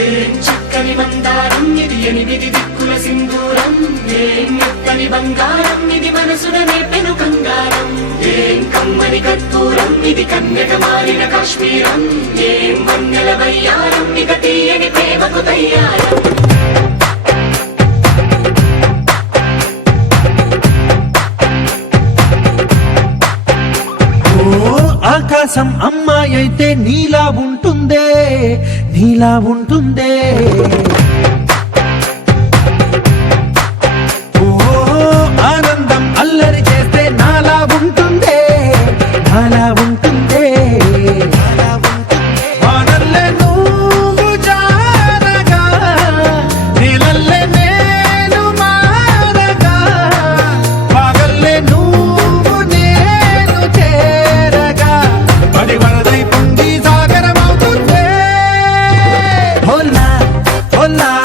ఏం చక్కని మందారం ఇది ఎనిమిది దిక్కుల సింధూరం ఏం మెత్తని బంగారం ఇది మనసున నేపెను కంగారం ఏం కమ్మని కర్పూరం ఇది కన్యక మారిన కాశ్మీరం ఏం వన్నెల వయ్యారం ఇక తీయని ప్రేమకు తయ్యారం ఆకాశం అమ్మాయి అయితే నీలా ఉంటుందే నీలా ఉంటుందే